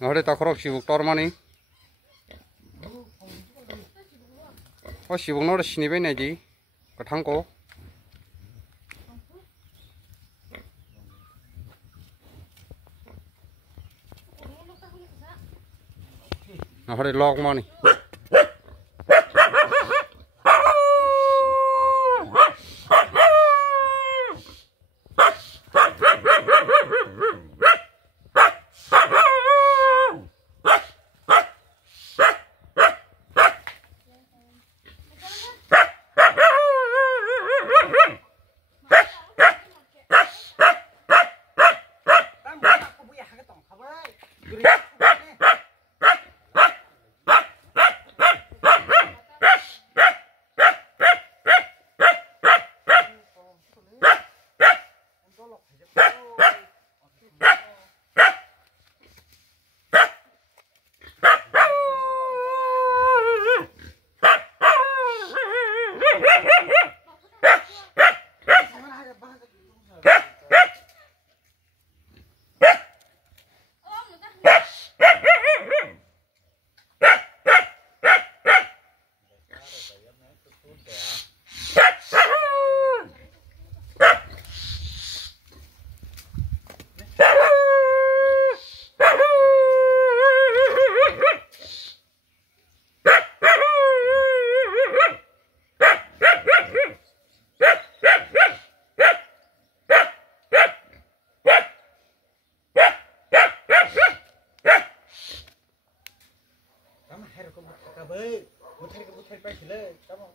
Ngode takrok sibuk tormani. Oh sibuk nore sini be naji. Katangko. Ngode log mani. Kamu harus kamu kabai, muter ke muterไปเลยkamu